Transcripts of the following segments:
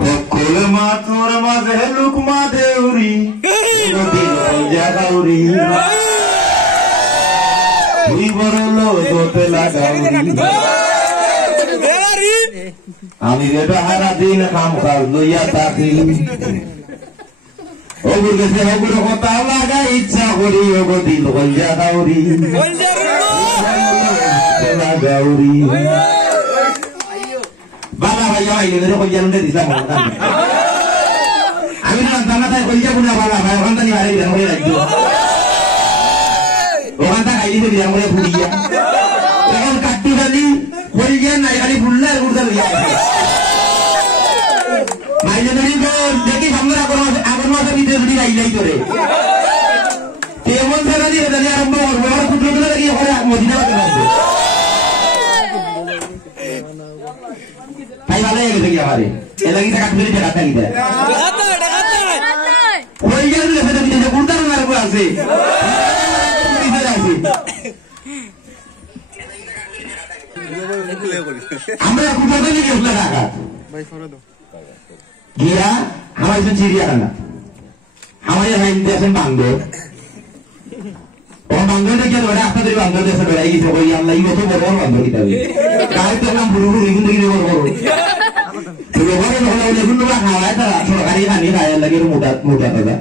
Kokole mathur maze lukma deuri, nodil jagauri. Iborolo dote lagauri. Ami beta hara din kam khal loya taki. Ogur gese ogur kota laga ichha kori ogo dil jagauri. Lagauri. Bala bhaiya aile mere koi janunde disa mona ami na tana tai koi jabuna bala bhai okan tani bare bidan kore rajjo okan ta kaili bidan kore puriya এখন কাট্টু খালি কই গিয়া নাই খালি ফুল্লার গুড়া লইয়া মাইলে ধরি তো দেখি সামনে আগর মাসে ভিতরে যদি রাইলাই করে কেমন ধরে দিয়ে জানি আরম্ভ করব আর কুট্টু করে লাগি করে মদিনা বানাবো ভাই ভালো হয়ে গেছে কি আমারে এ লাগি টাকা তুলে টাকা টাকা দিতে ওই গেল লেখা দিতে যে কুর্তার মার কো আছে আমরা কুর্তাতে নিয়ে গেল টাকা ভাই ফরো দাও গিয়া আমার যে চিড়িয়াখানা আমাদের ভাই দেশের বান্দর ও বান্দরটা কি ধরে আপনাদের বান্দর দেশে বেড়াই গেছে কই আল্লাহ এই মতো বড় বান্দর কি তবে কাই তো নাম বুড়ু বুড়ু কিন্তু কি বড় বড় তো বড় হলো এগুলো না খাওয়ায় তারা সরকারি খানি খায় লাগে মোটা মোটা দাদা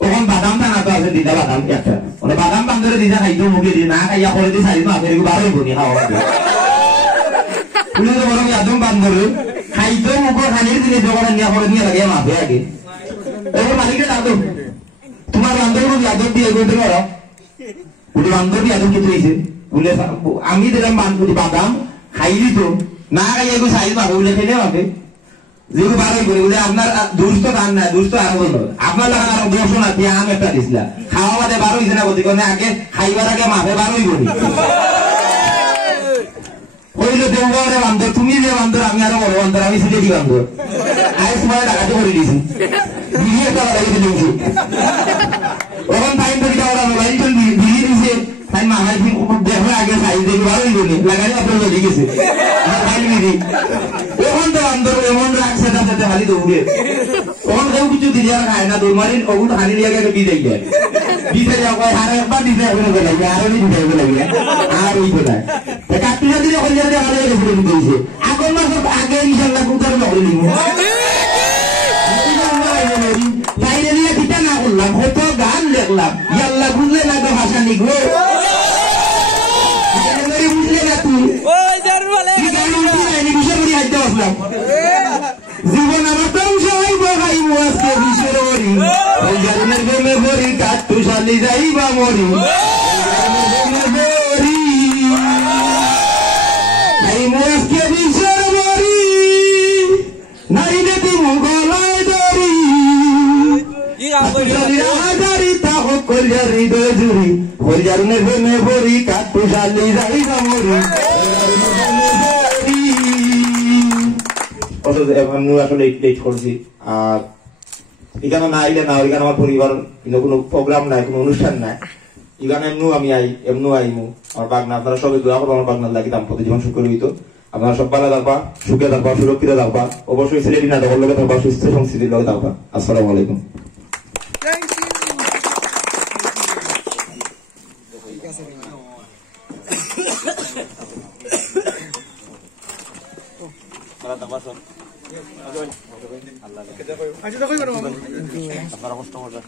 ওখান বাদাম দানা তো আছে দিদা বাদাম একটা মানে বাদাম বান্দরে দিদা খাইতো মুখে দি না খাইয়া পরে দি সারি মাসের বারোই বনি খাওয়া পুলিশ বড় একদম বান্দর খাইতো মুখ খানির দিনে জোগাড় নিয়ে পরে নিয়ে লাগে মাসে আগে ওর মালিকে দাদু তোমার বান্দর আদর দিয়ে করতে পারো ওটা বান্দর দিয়ে আদর কিছু হয়েছে বলে আমি দিলাম বাদাম খাইলি তো না খাইয়া এগুলো সাইজ মাসে বলে খেলে আমাকে যেগুলো বারোই করে বলে আপনার দুষ্ট দান নাই দুষ্ট আরো বললো আপনার লাগান আরো বসো না দিয়ে আম একটা দিছিলা খাওয়া বাদে বারো হয়েছে না বলতে কারণে আগে খাইবার আগে মাসে বারোই করি ওইলো দেবরে বান্দর তুমি যে বান্দর আমি আরো বড় বান্দর আমি সিলেটি বান্দর আজ সময় টাকাতে করে দিয়েছি বিয়ে করা লাগিয়ে দিয়েছি ওখান টাইম ধরে যাওয়ার মোবাইল ফোন বিয়ে দিয়েছে তাই মামার দেখো আগে সাইজ দেখি বারোই করি লাগাই আপনার লেগে গেছে মোবাইল মিলি ওখান তো বান্দর এমন রাখছে তাতে খালি দৌড়ে ওখান কেউ কিছু দিয়ে খায় না দৌড় মারি ওগুলো হানি দিয়ে আগে দিয়ে দেয় দিতে যাও আর একবার দিতে হবে না লাগে আরো দিতে হবে লাগে আর ওই কোথায় কাটুনা দিলে ওই জায়গায় আমাদের রেফারেন্স দিয়েছে আগের মাস আগে ইনশাআল্লাহ কুতার লগে নিব বাইরে নিয়ে কিটা না করলাম কত গান দেখলাম ইয়াল্লাহ বুঝলে না তো ভাষা নিগো বুঝলে না তুই ওই জার বলে গান উঠি নাই বিষয় করি আইতে আসলাম জীবন আমার ধ্বংস হইব খাইব আজকে বিশ্বরী ওই জানের প্রেমে ভরি কাটু শালি যাইবা মরি আজকে বিশ্বর মরি নাই রে তুমি গলায় দড়ি হাজারি তাহ কলিয়ার হৃদয় জুড়ি কলিয়ার প্রেমে ভরি কাটু শালি যাইবা মরি আসলে লেট করছি আর এখানে না আইলে না এখানে আমার পরিবার কিন্তু কোনো প্রোগ্রাম নাই কোনো অনুষ্ঠান নাই এখানে এমনও আমি এমনও আইমু আমার বাগনা আপনারা সবাই দোয়া করবো আমার বাগনার লাগি দাম্পত্য জীবন সুখ করে হইতো আপনারা সব ভালো থাকবা সুখে থাকবা সুরক্ষিত থাকবা অবশ্যই ছেলেটি না দেওয়ার লগে থাকবা সুস্থ সংস্কৃতির লগে থাকবা আসসালামু আলাইকুম আপনারা কষ্ট করবেন